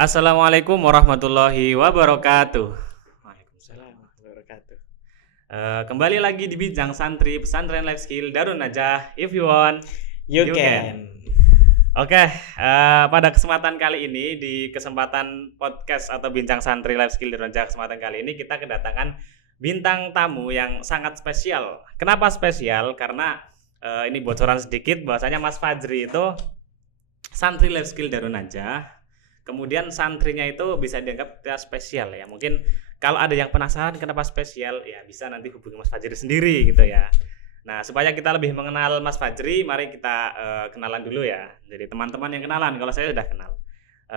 Assalamualaikum warahmatullahi wabarakatuh. Waalaikumsalam warahmatullahi wabarakatuh. Kembali lagi di Bincang Santri Pesantren Life Skill Darun Najah. If you want, You you can. can. Oke, pada kesempatan kali ini di kesempatan podcast atau Bincang Santri Life Skill Darun Najah kesempatan kali ini kita kedatangan bintang tamu yang sangat spesial. Kenapa spesial? Karena ini bocoran sedikit bahwasanya Mas Fajri itu santri Life Skill Darun Najah. Kemudian santrinya itu bisa dianggap spesial ya. Mungkin kalau ada yang penasaran kenapa spesial, ya bisa nanti hubungi Mas Fajri sendiri gitu ya. Nah, supaya kita lebih mengenal Mas Fajri, mari kita kenalan dulu ya. Jadi teman-teman yang kenalan, kalau saya sudah kenal.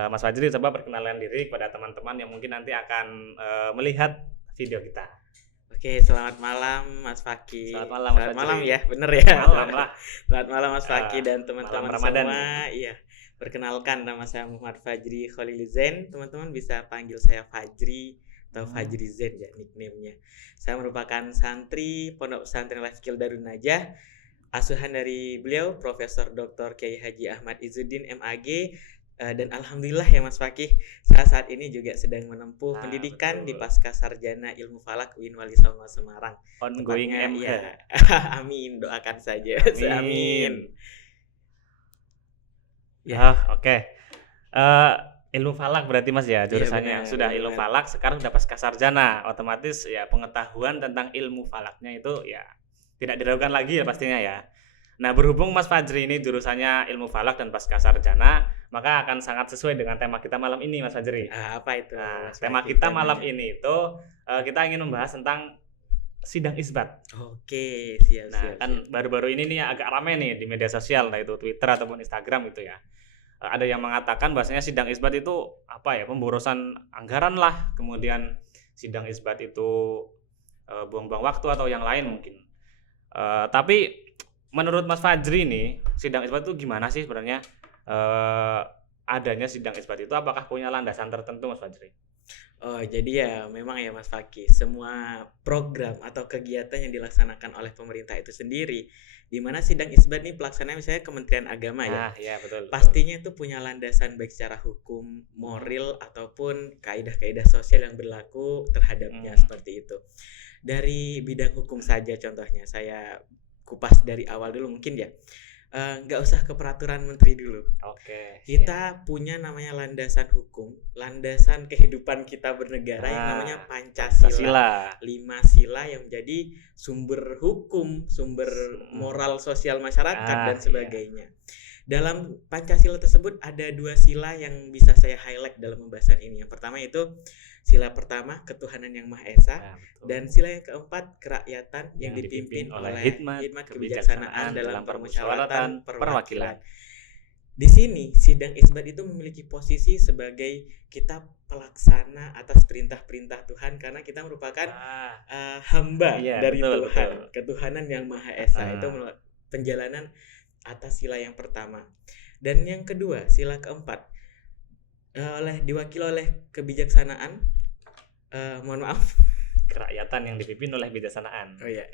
Mas Fajri coba perkenalkan diri kepada teman-teman yang mungkin nanti akan melihat video kita. Oke, selamat malam Mas Faki. Selamat malam, Mas Selamat malam Fajri. ya, bener ya. Malam lah. Selamat malam Mas Faki dan teman-teman malam Ramadan. semua. Iya. Perkenalkan, nama saya Muhammad Fajri Khalil Zain. Teman-teman bisa panggil saya Fajri atau Fajri Zain ya nickname-nya. Saya merupakan santri Pondok Pesantren Life Skill Darun Najah. Asuhan dari beliau Profesor Dr. Kiai Haji Ahmad Izzuddin MAG. Dan alhamdulillah ya Mas Fakih, saya saat ini juga sedang menempuh pendidikan di Pasca Sarjana Ilmu Falak UIN Wali Songo Semarang. Ongoing MH. Ya. Amin, doakan saja. Amin. Ya, oke. Ilmu falak berarti Mas ya jurusannya. benar, Sudah ilmu benar. falak, sekarang sudah pasca sarjana. Otomatis ya pengetahuan tentang ilmu falaknya itu ya tidak diragukan lagi ya pastinya ya. Nah, berhubung Mas Fajri ini jurusannya ilmu falak dan pasca sarjana, maka akan sangat sesuai dengan tema kita malam ini Mas Fajri. Apa itu? Nah, Mas tema Fakih, kita temanya? malam ini itu kita ingin membahas tentang sidang isbat. Oke, siap, Nah, siap. kan baru-baru ini nih agak ramai nih di media sosial, entah itu Twitter ataupun Instagram gitu ya. Ada yang mengatakan bahwasanya sidang isbat itu apa ya, pemborosan anggaran lah, kemudian sidang isbat itu buang-buang waktu atau yang lain mungkin. Tapi menurut Mas Fajri nih, sidang isbat itu gimana sih sebenarnya? Adanya sidang isbat itu apakah punya landasan tertentu Mas Fajri? Oh, jadi ya memang ya Mas Fakih, semua program atau kegiatan yang dilaksanakan oleh pemerintah itu sendiri, di mana sidang isbat nih pelaksanaan misalnya Kementerian Agama ya. Nah, ya betul. Pastinya itu punya landasan baik secara hukum, moral ataupun kaidah-kaidah sosial yang berlaku terhadapnya seperti itu. Dari bidang hukum saja contohnya, saya kupas dari awal dulu mungkin ya. Nggak usah ke peraturan menteri dulu. Oke. Kita punya namanya landasan hukum, landasan kehidupan kita bernegara yang namanya Pancasila. 5 sila yang menjadi sumber hukum, sumber moral sosial masyarakat dan sebagainya. Dalam Pancasila tersebut ada 2 sila yang bisa saya highlight dalam pembahasan ini. Yang pertama itu sila pertama ketuhanan yang Maha Esa, dan sila yang keempat kerakyatan yang dipimpin oleh hikmat kebijaksanaan dalam permusyawaratan perwakilan. Di sini sidang isbat itu memiliki posisi sebagai kita pelaksana atas perintah-perintah Tuhan karena kita merupakan hamba dari Tuhan, ketuhanan yang Maha Esa. Itu penjalanan atas sila yang pertama. Dan yang kedua, sila keempat diwakili oleh kebijaksanaan, mohon maaf, kerakyatan yang dipimpin oleh kebijaksanaan. Oh iya.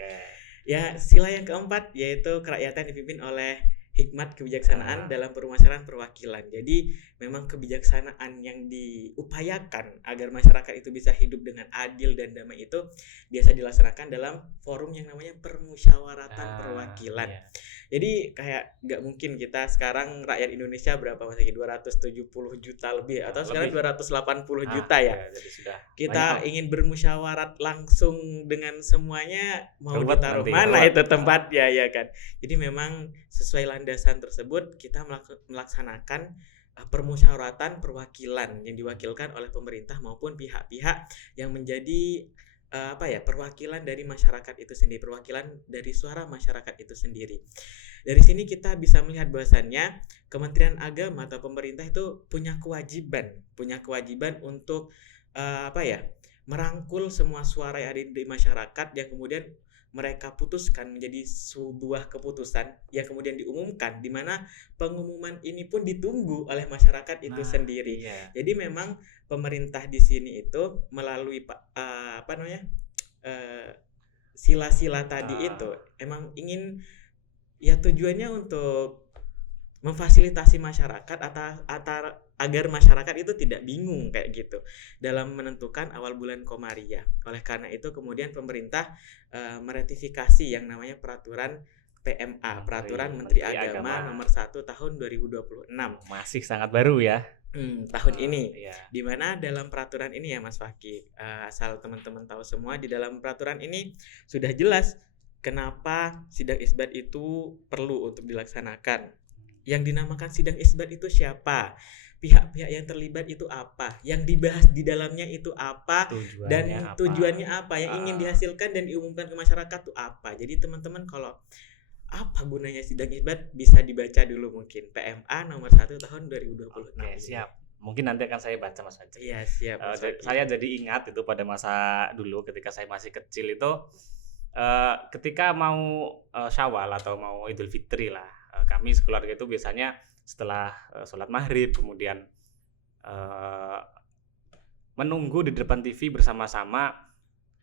Ya, sila yang keempat yaitu kerakyatan dipimpin oleh hikmat kebijaksanaan dalam permasalahan perwakilan. Jadi memang kebijaksanaan yang diupayakan agar masyarakat itu bisa hidup dengan adil dan damai itu biasa dilaksanakan dalam forum yang namanya permusyawaratan perwakilan. Iya. Jadi kayak nggak mungkin kita sekarang rakyat Indonesia berapa masih 270 juta lebih atau sekarang 280 juta ya. Jadi sudah kita ingin bermusyawarat langsung dengan semuanya, mau ditaruh mana itu tempatnya ya kan. Jadi memang sesuai landasan tersebut kita melaksanakan permusyawaratan perwakilan yang diwakilkan oleh pemerintah maupun pihak-pihak yang menjadi perwakilan dari masyarakat itu sendiri, perwakilan dari suara masyarakat itu sendiri. Dari sini kita bisa melihat bahwasannya Kementerian Agama atau pemerintah itu punya kewajiban untuk merangkul semua suara yang ada di masyarakat yang kemudian mereka putuskan menjadi sebuah keputusan yang kemudian diumumkan, di mana pengumuman ini pun ditunggu oleh masyarakat itu sendiri. Iya. Jadi memang pemerintah di sini itu melalui sila-sila tadi itu emang ingin ya tujuannya untuk memfasilitasi masyarakat agar masyarakat itu tidak bingung kayak gitu dalam menentukan awal bulan Komariah. Oleh karena itu kemudian pemerintah meratifikasi yang namanya peraturan PMA, Peraturan Menteri Agama nomor 1 tahun 2026. Masih sangat baru ya. Tahun ini. Iya. Di mana dalam peraturan ini ya Mas Fakih, asal teman-teman tahu semua, di dalam peraturan ini sudah jelas kenapa sidang isbat itu perlu untuk dilaksanakan. Yang dinamakan sidang isbat itu siapa? Pihak-pihak yang terlibat itu apa, yang dibahas di dalamnya itu apa, tujuannya apa, yang ingin dihasilkan dan diumumkan ke masyarakat itu apa. Jadi teman-teman kalau apa gunanya sidang isbat bisa dibaca dulu mungkin PMA nomor 1 tahun 2026. Oke, siap. Mungkin nanti akan saya baca Mas Fajri. Iya, siap. Saya jadi ingat itu pada masa dulu ketika saya masih kecil itu ketika mau Syawal atau mau Idul Fitri lah, kami sekeluarga itu biasanya setelah sholat maghrib kemudian menunggu di depan TV bersama-sama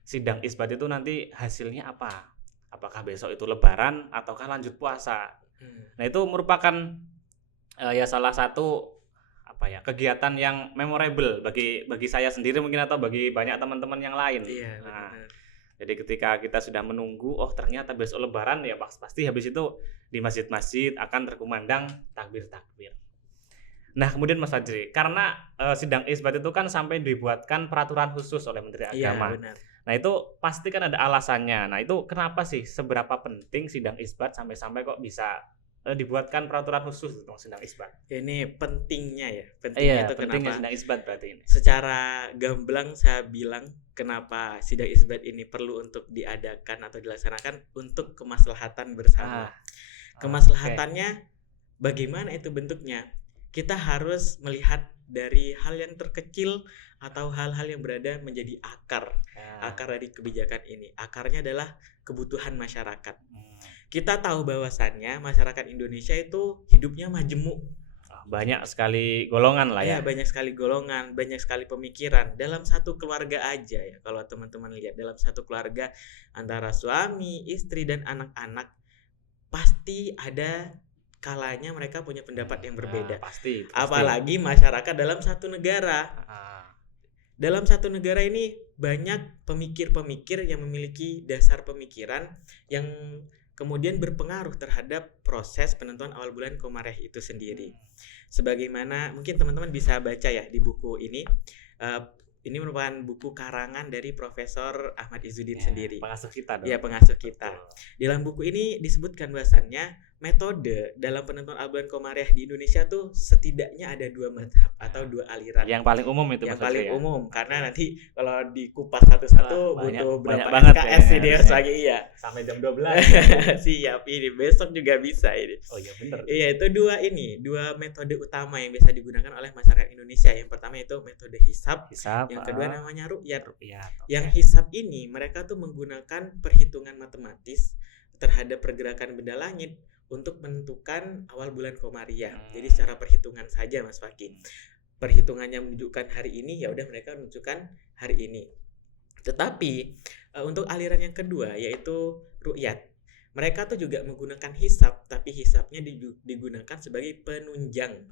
sidang isbat itu nanti hasilnya apa, apakah besok itu lebaran ataukah lanjut puasa. Nah itu merupakan ya salah satu kegiatan yang memorable bagi saya sendiri mungkin atau bagi banyak teman-teman yang lain. Iya, jadi ketika kita sudah menunggu, oh ternyata besok lebaran ya pasti habis itu di masjid-masjid akan terkumandang takbir-takbir. Nah kemudian Mas Fajri, karena sidang isbat itu kan sampai dibuatkan peraturan khusus oleh Menteri Agama. Iya, benar. Nah itu pasti kan ada alasannya. Nah itu kenapa sih seberapa penting sidang isbat sampai kok bisa dibuatkan peraturan khusus tentang sidang isbat? Ini pentingnya ya. Pentingnya itu pentingnya kenapa? Sidang isbat berarti ini. Secara gamblang saya bilang kenapa sidang isbat ini perlu untuk diadakan atau dilaksanakan untuk kemaslahatan bersama. Kemaslahatannya bagaimana itu bentuknya? Kita harus melihat dari hal yang terkecil atau hal-hal yang berada menjadi akar dari kebijakan ini. Akarnya adalah kebutuhan masyarakat. Kita tahu bahwasannya masyarakat Indonesia itu hidupnya majemuk. Banyak sekali golongan lah ya. Banyak sekali golongan, banyak sekali pemikiran. Dalam satu keluarga aja ya, kalau teman-teman lihat dalam satu keluarga antara suami, istri dan anak-anak pasti ada kalanya mereka punya pendapat yang berbeda. Pasti. Apalagi masyarakat dalam satu negara. Dalam satu negara ini banyak pemikir-pemikir yang memiliki dasar pemikiran yang kemudian berpengaruh terhadap proses penentuan awal bulan Komariah itu sendiri. Sebagaimana mungkin teman-teman bisa baca ya di buku ini. Ini merupakan buku karangan dari Profesor Ahmad Izzuddin sendiri. Pengasuh kita dong. Iya, pengasuh kita. Dalam buku ini disebutkan bahwasannya metode dalam penentuan awal bulan Komariah di Indonesia tuh setidaknya ada 2 mazhab atau 2 aliran. Yang paling umum itu yang paling umum karena nanti kalau dikupas satu-satu butuh berapa banget SKS sih dia lagi sampai jam 12. Siap, ini besok juga bisa ini. Oh iya benar. Iya, itu dua metode utama yang bisa digunakan oleh masyarakat Indonesia. Yang pertama itu metode hisab. Yang kedua namanya ru'yat. Yang hisab ini mereka tuh menggunakan perhitungan matematis terhadap pergerakan benda langit untuk menentukan awal bulan Komariah. Jadi secara perhitungan saja Mas Fakih. Perhitungannya menunjukkan hari ini, ya udah mereka menunjukkan hari ini. Tetapi untuk aliran yang kedua yaitu ru'yat. Mereka tuh juga menggunakan hisab, tapi hisabnya digunakan sebagai penunjang.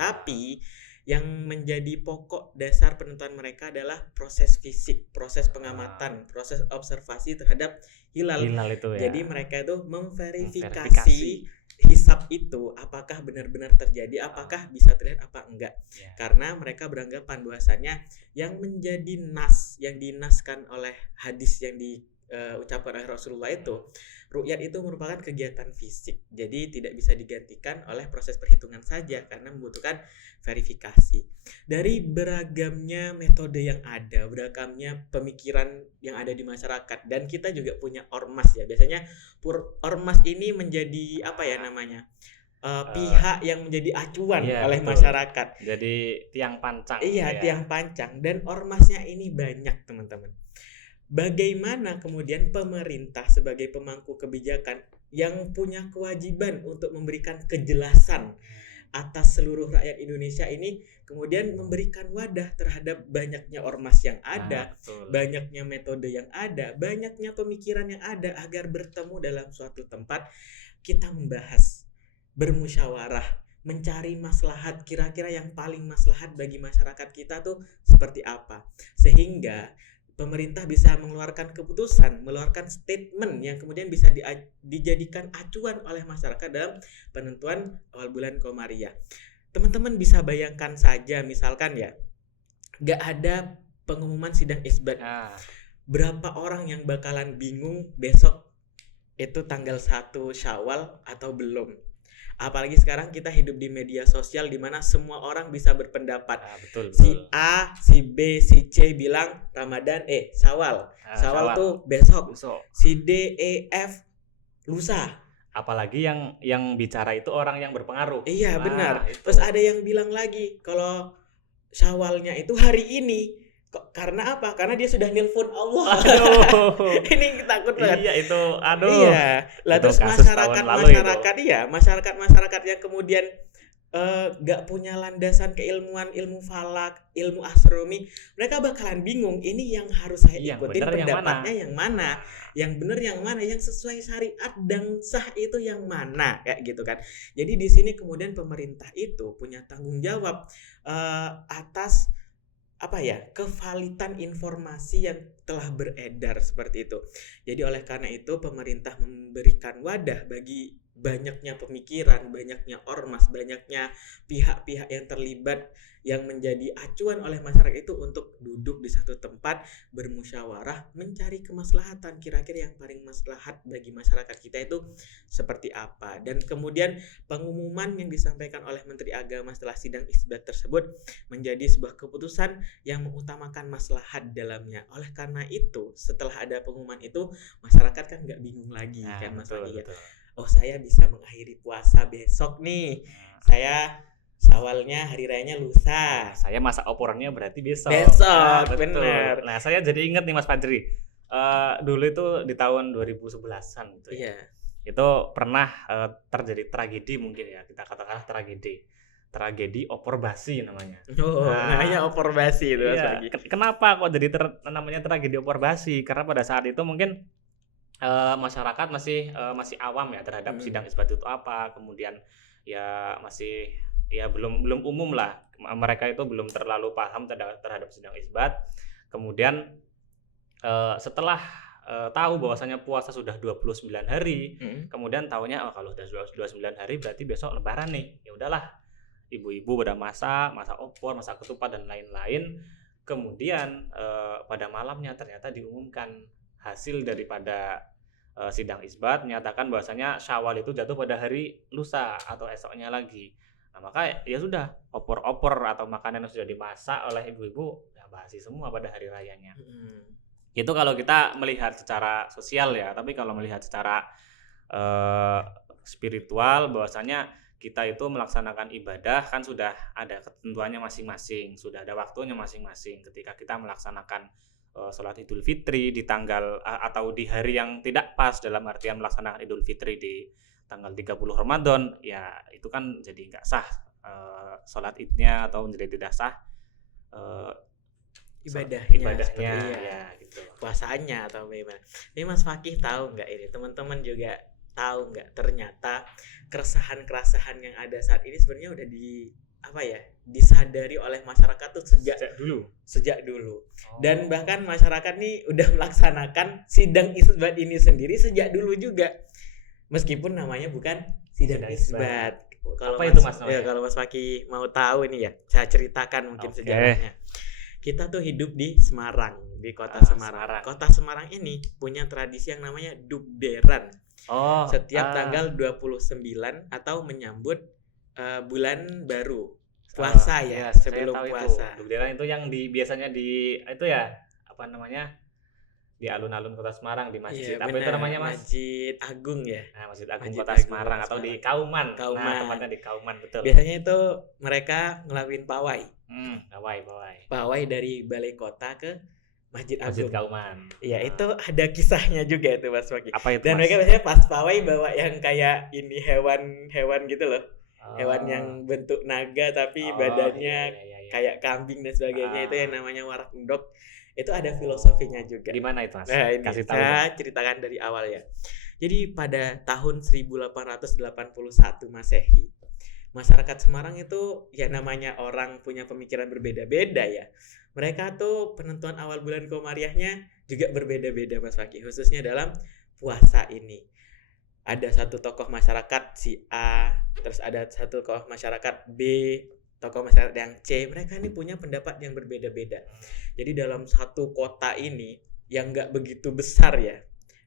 Tapi yang menjadi pokok dasar penentuan mereka adalah proses fisik, proses pengamatan, proses observasi terhadap hilal itu ya. Jadi mereka itu memverifikasi hisab itu apakah benar-benar terjadi, apakah bisa terlihat apa enggak. Karena mereka beranggapan bahwasannya yang menjadi nas, yang dinaskan oleh hadis yang diucapkan oleh Rasulullah itu, ru'yat itu merupakan kegiatan fisik. Jadi tidak bisa digantikan oleh proses perhitungan saja karena membutuhkan verifikasi. Dari beragamnya metode yang ada, beragamnya pemikiran yang ada di masyarakat, dan kita juga punya ormas ya. Biasanya ormas ini menjadi pihak yang menjadi acuan oleh masyarakat. Jadi tiang pancang. Iya, tiang pancang, dan ormasnya ini banyak teman-teman. Bagaimana kemudian pemerintah sebagai pemangku kebijakan yang punya kewajiban untuk memberikan kejelasan atas seluruh rakyat Indonesia ini kemudian memberikan wadah terhadap banyaknya ormas yang ada, banyaknya metode yang ada, banyaknya pemikiran yang ada agar bertemu dalam suatu tempat kita membahas, bermusyawarah, mencari maslahat, kira-kira yang paling maslahat bagi masyarakat kita tuh seperti apa, sehingga pemerintah bisa mengeluarkan keputusan, mengeluarkan statement yang kemudian bisa dijadikan acuan oleh masyarakat dalam penentuan awal bulan Komariah. Teman-teman bisa bayangkan saja, misalkan ya, gak ada pengumuman sidang isbat, berapa orang yang bakalan bingung besok itu tanggal 1 Syawal atau belum. Apalagi sekarang kita hidup di media sosial di mana semua orang bisa berpendapat. Betul. Si A, si B, si C bilang Ramadan, Syawal. Syawal tuh besok. Si D, E, F lusa. Apalagi yang bicara itu orang yang berpengaruh. Iya, benar. Terus ada yang bilang lagi kalau Syawalnya itu hari ini. Karena apa? Karena dia sudah nelpon Allah. Ini takut banget. Iya itu, Iya. Lah terus masyarakat yang kemudian gak punya landasan keilmuan, ilmu falak, ilmu astronomi, mereka bakalan bingung. Ini yang harus saya ikutin pendapatnya yang mana? Yang benar yang mana? Yang sesuai syariat dan sah itu yang mana? Kayak gitu kan. Jadi di sini kemudian pemerintah itu punya tanggung jawab atas kevalitan informasi yang telah beredar seperti itu. Jadi oleh karena itu pemerintah memberikan wadah bagi banyaknya pemikiran, banyaknya ormas, banyaknya pihak-pihak yang terlibat yang menjadi acuan oleh masyarakat itu untuk duduk di satu tempat bermusyawarah mencari kemaslahatan, kira-kira yang paling maslahat bagi masyarakat kita itu seperti apa. Dan kemudian pengumuman yang disampaikan oleh Menteri Agama setelah sidang isbat tersebut menjadi sebuah keputusan yang mengutamakan maslahat dalamnya. Oleh karena itu setelah ada pengumuman itu masyarakat kan nggak bingung lagi kan masalahnya. Oh, saya bisa mengakhiri puasa besok nih. Saya Syawalnya hari rayanya lusa. Saya masa opornya berarti besok. Benar. Nah, saya jadi ingat nih Mas Fajri. Dulu itu di tahun 2011-an gitu ya. Itu pernah terjadi tragedi mungkin ya. Kita katakanlah tragedi opor basi namanya. Namanya opor basi itu iya. Kenapa kok jadi namanya tragedi opor basi? Karena pada saat itu mungkin masyarakat masih awam ya terhadap sidang isbat itu apa, kemudian ya masih belum umum lah, mereka itu belum terlalu paham terhadap sidang isbat. Kemudian setelah tahu bahwasanya puasa sudah 29 hari, kemudian taunya kalau sudah 29 hari berarti besok lebaran nih. Ya udahlah, ibu-ibu pada masak opor, masak ketupat dan lain-lain. Kemudian pada malamnya ternyata diumumkan hasil daripada sidang isbat, menyatakan bahwasanya Syawal itu jatuh pada hari lusa atau esoknya lagi. Nah, maka ya sudah, opor-opor atau makanan yang sudah dimasak oleh ibu-ibu ya basi semua pada hari rayanya. Itu kalau kita melihat secara sosial ya, tapi kalau melihat secara spiritual, bahwasanya kita itu melaksanakan ibadah kan sudah ada ketentuannya masing-masing, sudah ada waktunya masing-masing. Ketika kita melaksanakan sholat Idul Fitri di tanggal atau di hari yang tidak pas, dalam artian melaksanakan Idul Fitri di tanggal 30 Ramadan, ya itu kan jadi nggak sah sholat idnya atau menjadi tidak sah ibadahnya ya, gitu. Puasanya atau bagaimana. Ini Mas Fakih tahu nggak ini, teman-teman juga tahu nggak, ternyata keresahan yang ada saat ini sebenarnya udah disadari oleh masyarakat tuh sejak dulu. Dan bahkan masyarakat nih udah melaksanakan sidang isbat ini sendiri sejak dulu juga. Meskipun namanya bukan sidang isbat. Kalau itu Mas? Kalau Mas Fakih mau tahu ini ya, saya ceritakan mungkin sejarahnya. Kita tuh hidup di Semarang, di kota Semarang. Kota Semarang ini punya tradisi yang namanya Dukderan. Setiap tanggal 29 atau menyambut bulan baru. Puasa sebelum puasa. Dukderan itu yang biasanya di itu ya, apa namanya? Di alun-alun kota Semarang, di masjid apa itu namanya Mas? Masjid Agung ya. Nah, Masjid Agung Kota Semarang atau di Kauman. Nah, tempatnya di Kauman, betul. Biasanya itu mereka ngelakuin pawai. Pawai dari balai kota ke Masjid Agung. Kauman. Iya, itu ada kisahnya juga itu Mas Waki. Apa itu? Dan mereka biasanya pas pawai bawa yang kayak ini hewan gitu loh. Hewan yang bentuk naga tapi badannya kayak kambing dan sebagainya, itu yang namanya warak endok. Itu ada filosofinya juga. Di mana itu Mas? Nah, ini saya ceritakan dari awal ya. Jadi pada tahun 1881 Masehi, masyarakat Semarang itu ya namanya orang punya pemikiran berbeda-beda ya. Mereka tuh penentuan awal bulan Komariahnya juga berbeda-beda Mas Fakih, khususnya dalam puasa ini. Ada satu tokoh masyarakat si A, terus ada satu tokoh masyarakat B, tokoh masyarakat yang C. Mereka ini punya pendapat yang berbeda-beda. Jadi dalam satu kota ini yang nggak begitu besar ya,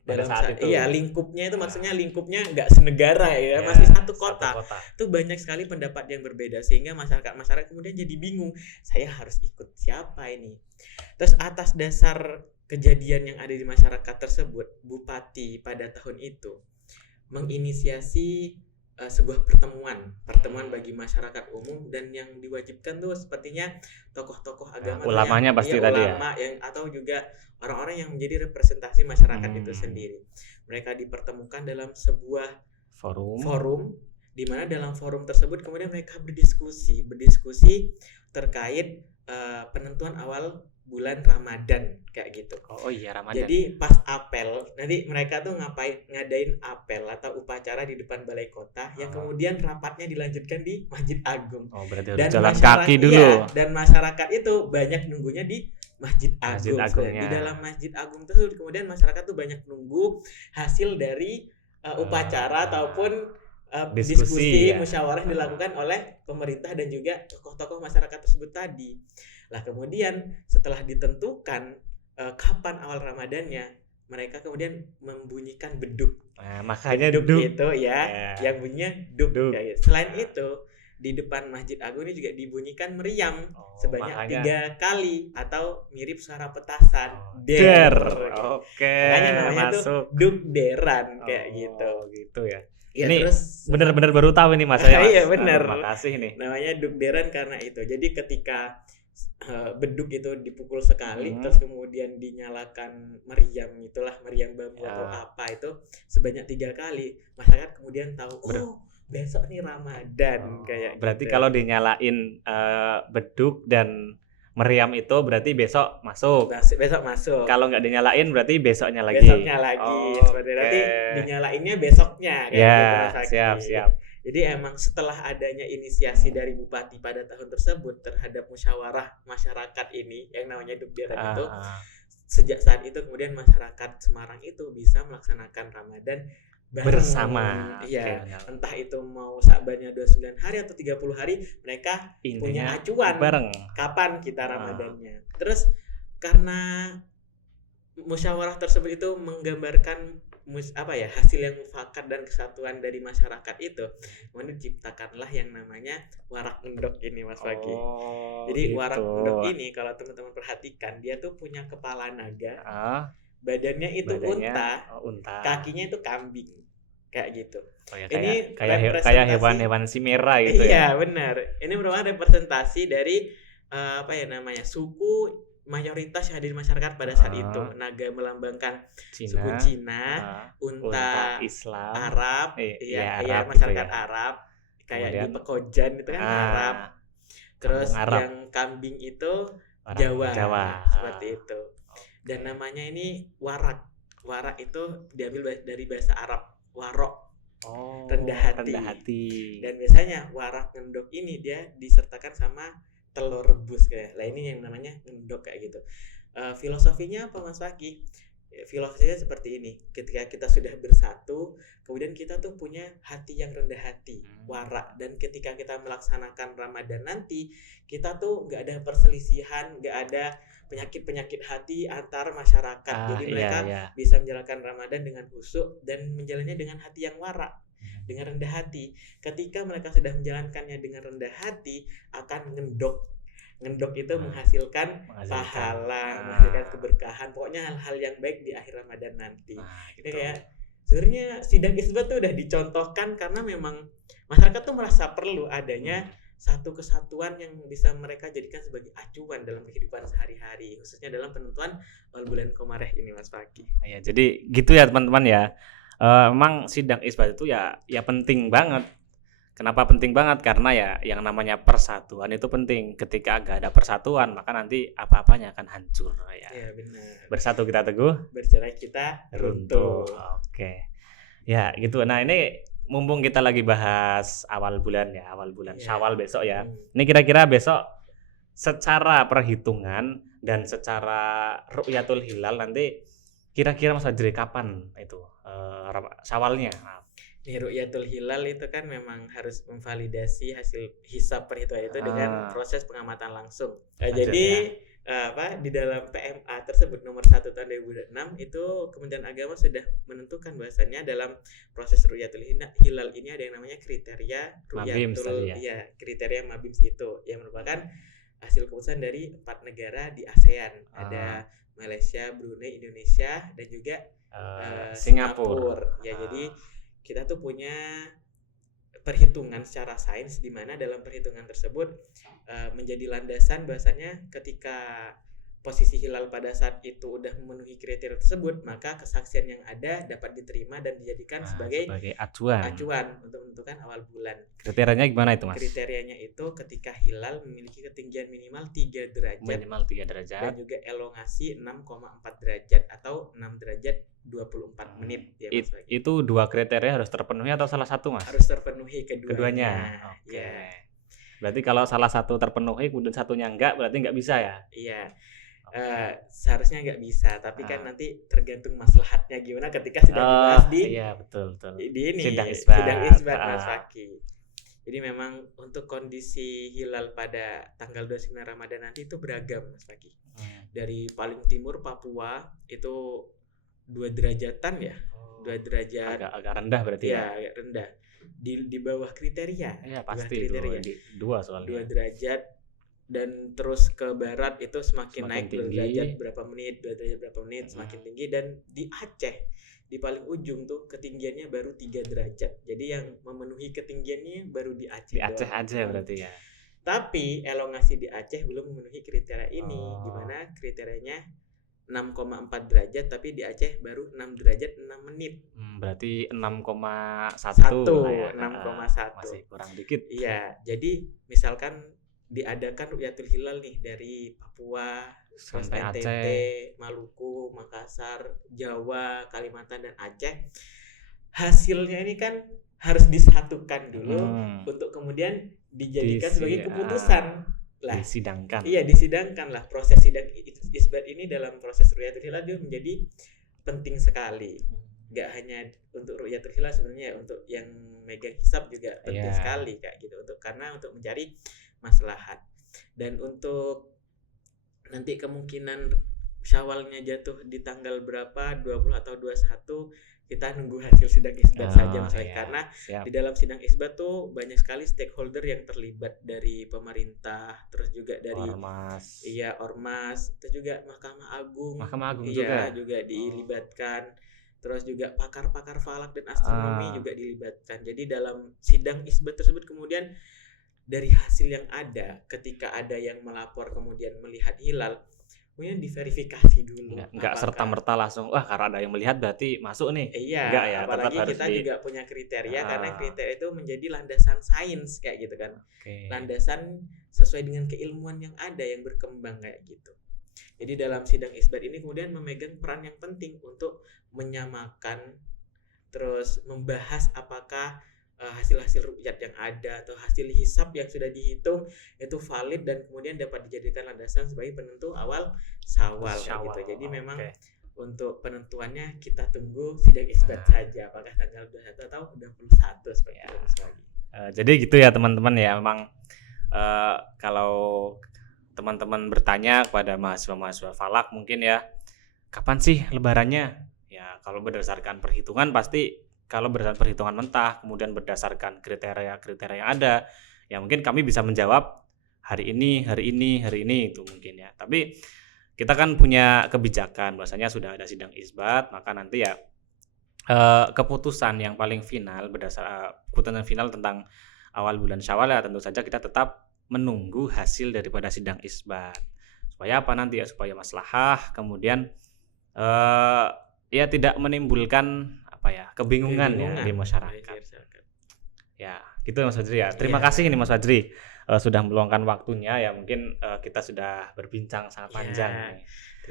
dalam iya lingkupnya itu maksudnya lingkupnya nggak senegara ya, masih satu kota. Itu banyak sekali pendapat yang berbeda sehingga masyarakat kemudian jadi bingung, saya harus ikut siapa ini. Terus atas dasar kejadian yang ada di masyarakat tersebut, bupati pada tahun itu menginisiasi sebuah pertemuan bagi masyarakat umum, dan yang diwajibkan tuh sepertinya tokoh-tokoh agama, ulamanya pasti tadi ulama ya, yang atau juga orang-orang yang menjadi representasi masyarakat itu sendiri. Mereka dipertemukan dalam sebuah forum di mana dalam forum tersebut kemudian mereka berdiskusi terkait penentuan awal bulan Ramadan kayak gitu. Oh iya, Ramadan. Jadi pas apel, nanti mereka tuh ngadain apel atau upacara di depan balai kota yang kemudian rapatnya dilanjutkan di Masjid Agung. Oh, berarti harus jalan kaki dulu. Iya, dan masyarakat itu banyak nunggunya di Masjid Agung. Di dalam Masjid Agung tersebut kemudian masyarakat tuh banyak nunggu hasil dari upacara ataupun diskusi musyawarah yang dilakukan oleh pemerintah dan juga tokoh-tokoh masyarakat tersebut tadi. Lah kemudian setelah ditentukan kapan awal Ramadannya, mereka kemudian membunyikan beduk. Nah, makanya beduk itu ya, yang bunyinya duk. Selain itu di depan Masjid Agung ini juga dibunyikan meriam sebanyak 3 kali atau mirip suara petasan. Der. Oke. Makanya namanya tuh duk deran kayak gitu ya. Ya, ini terus benar-benar baru tahu ini Mas ya. Iya benar. Terima kasih nih. Namanya duk deran karena itu. Jadi ketika beduk itu dipukul sekali terus kemudian dinyalakan meriam bambu atau apa itu sebanyak 3 kali, masyarakat kemudian tahu besok nih Ramadan kayak berarti gitu. Kalau dinyalain beduk dan meriam itu berarti besok masuk. Kalau nggak dinyalain berarti besoknya lagi. Seperti nanti dinyalainnya besoknya kayak gitu. Siap. Jadi emang setelah adanya inisiasi dari bupati pada tahun tersebut terhadap musyawarah masyarakat ini yang namanya Dukderan itu, sejak saat itu kemudian masyarakat Semarang itu bisa melaksanakan Ramadan bersama. Iya, entah itu mau Sa'bannya 29 hari atau 30 hari, mereka punya acuan bareng kapan kita Ramadannya. Terus karena musyawarah tersebut itu menggambarkan hasil yang mufakat dan kesatuan dari masyarakat itu, kemudian diciptakanlah yang namanya warak ngendok ini Mas Fakih. Jadi gitu. Warak ngendok ini kalau teman-teman perhatikan, dia tuh punya kepala naga, badannya itu unta, kakinya itu kambing kayak gitu. Ini kayak hewan-hewan simera gitu. Iya benar. Ini merupakan representasi dari suku mayoritas yang ada di masyarakat pada saat itu. Naga melambangkan suku Cina, unta Islam, Arab, masyarakat Arab, kayak di Pekojan itu kan Arab. Terus yang kambing itu Jawa. Seperti itu. Dan namanya ini warak. Warak itu diambil dari bahasa Arab, warok. Rendah hati. Dan biasanya warak ngendok ini dia disertakan sama telur rebus kayak. Lah ini yang namanya ngendok kayak gitu. Filosofinya apa Mas Fakih? Filosofinya seperti ini. Ketika kita sudah bersatu, kemudian kita tuh punya hati yang rendah hati, warak. Dan ketika kita melaksanakan Ramadan nanti, kita tuh nggak ada perselisihan, nggak ada penyakit hati antar masyarakat. Jadi mereka bisa menjalankan Ramadan dengan khusyuk dan menjalannya dengan hati yang warak, dengan rendah hati. Ketika mereka sudah menjalankannya dengan rendah hati, akan ngendok itu menghasilkan pahala, menghasilkan keberkahan, pokoknya hal-hal yang baik di akhir Ramadan nanti. Ini kayak sebenarnya sidang isbat tuh udah dicontohkan karena memang masyarakat tuh merasa perlu adanya satu kesatuan yang bisa mereka jadikan sebagai acuan dalam kehidupan sehari-hari, khususnya dalam penentuan bulan Qomareh ini Mas Fakih. Ya, jadi gitu ya teman-teman ya. Memang sidang isbat itu ya penting banget. Kenapa penting banget? Karena ya yang namanya persatuan itu penting. Ketika gak ada persatuan, maka nanti apa-apanya akan hancur ya. Iya benar. Bersatu kita teguh, bercerai kita runtuh. Oke. Ya gitu. Nah ini mumpung kita lagi bahas awal bulan Syawal besok ya. Hmm. Ini kira-kira besok secara perhitungan dan secara ru'yatul hilal nanti kira-kira Mas Fajri kapan itu Syawalnya? Nih ru'yatul hilal itu kan memang harus memvalidasi hasil hisab perhitungan itu dengan proses pengamatan langsung. Jadi di dalam PMA tersebut nomor 1 tahun 2006 itu Kementerian Agama sudah menentukan bahwasannya dalam proses ru'yatul hilal ini ada yang namanya kriteria ru'yatul kriteria MABIMS itu yang merupakan hasil keputusan dari 4 negara di ASEAN. Ada Malaysia, Brunei, Indonesia dan juga Singapura. Ya, jadi kita tuh punya perhitungan secara sains di mana dalam perhitungan tersebut menjadi landasan bahwasannya ketika posisi hilal pada saat itu udah memenuhi kriteria tersebut, maka kesaksian yang ada dapat diterima dan dijadikan sebagai acuan untuk menentukan awal bulan. Kriterianya gimana itu, Mas? Kriterianya itu ketika hilal memiliki ketinggian minimal 3 derajat dan juga elongasi 6,4 derajat atau 6 derajat 24 menit ya, Mas. Itu 2 kriteria harus terpenuhi atau salah satu, Mas? Harus terpenuhi keduanya. Oke. Ya. Berarti kalau salah satu terpenuhi kemudian satunya enggak, berarti enggak bisa ya? Iya. Seharusnya nggak bisa, tapi kan nanti tergantung maslahatnya gimana ketika sudah dibahas di betul. Di ini sidang isbat Mas Faki. Jadi memang untuk kondisi hilal pada tanggal 29 Ramadan nanti itu beragam, Mas Faki. Dari paling timur Papua itu 2 derajatan ya. 2 derajat agak rendah berarti ya. Agak rendah. Di bawah kriteria. Iya, pasti kriteria. 2 soalnya. 2 derajat dan terus ke barat itu semakin naik tinggi. 2 derajat berapa menit semakin tinggi, dan di Aceh di paling ujung tuh ketinggiannya baru 3 derajat. Jadi yang memenuhi ketinggiannya baru di Aceh. Di Aceh aja berarti ya. Tapi elongasi di Aceh belum memenuhi kriteria ini, di mana kriterianya 6,4 derajat tapi di Aceh baru 6 derajat 6 menit. Berarti 6,1 ya. 6,1. Masih kurang dikit. Iya, jadi misalkan diadakan ru'yatul hilal nih dari Papua sampai NTT, Maluku, Makassar, Jawa, Kalimantan dan Aceh. Hasilnya ini kan harus disatukan dulu untuk kemudian dijadikan sebagai keputusan. Disidangkan. Iya, disidangkan lah. Proses sidang isbat ini dalam proses ru'yatul hilal dia menjadi penting sekali. Gak hanya untuk ru'yatul hilal sebenarnya, untuk yang megang hisab juga penting sekali kayak gitu, karena untuk mencari maslahat. Dan untuk nanti kemungkinan Syawalnya jatuh di tanggal berapa, 20 atau 21, kita nunggu hasil sidang isbat saja, Mas. Karena di dalam sidang isbat tuh banyak sekali stakeholder yang terlibat, dari pemerintah, terus juga dari Ormas, terus juga Mahkamah Agung juga dilibatkan. Terus juga pakar-pakar falak dan astronomi juga dilibatkan. Jadi dalam sidang isbat tersebut kemudian dari hasil yang ada, ketika ada yang melapor kemudian melihat hilal, kemudian diverifikasi dulu. Enggak serta-merta langsung karena ada yang melihat berarti masuk nih. Iya, enggak ya, apalagi kita juga punya kriteria, karena kriteria itu menjadi landasan sains kayak gitu kan. Landasan sesuai dengan keilmuan yang ada yang berkembang kayak gitu. Jadi dalam sidang isbat ini kemudian memegang peran yang penting untuk menyamakan, terus membahas apakah hasil-hasil ru'yat yang ada atau hasil hisab yang sudah dihitung itu valid dan kemudian dapat dijadikan landasan sebagai penentu awal Syawal gitu. Jadi memang untuk penentuannya kita tunggu sidang isbat saja, apakah tanggal 21 atau 21 seperti itu. Jadi gitu ya teman-teman ya. Memang kalau teman-teman bertanya kepada mahasiswa-mahasiswa falak mungkin ya, kapan sih lebarannya? Ya kalau berdasarkan perhitungan pasti, kalau berdasarkan perhitungan mentah kemudian berdasarkan kriteria-kriteria yang ada, ya mungkin kami bisa menjawab hari ini itu mungkin ya. Tapi kita kan punya kebijakan bahwasanya sudah ada sidang isbat, maka nanti ya keputusan yang paling final keputusan final tentang awal bulan Syawal ya tentu saja kita tetap menunggu hasil daripada sidang isbat. Supaya apa nanti ya? Supaya maslahah, kemudian ya tidak menimbulkan kebingungan ya di masyarakat. Ya, gitu Mas Fajri ya. Terima kasih nih Mas Fajri sudah meluangkan waktunya ya. Mungkin kita sudah berbincang sangat panjang.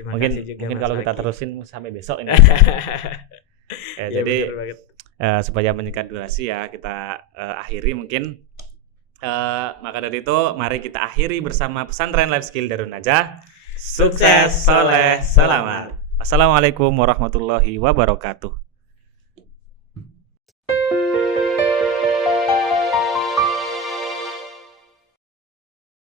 Mungkin kalau kita terusin sampai besok ini. Jadi supaya menyingkat durasi ya kita akhiri mungkin. Maka dari itu mari kita akhiri bersama pesantren Life Skill Darun Najah. Sukses, soleh, selamat. Assalamualaikum warahmatullahi wabarakatuh.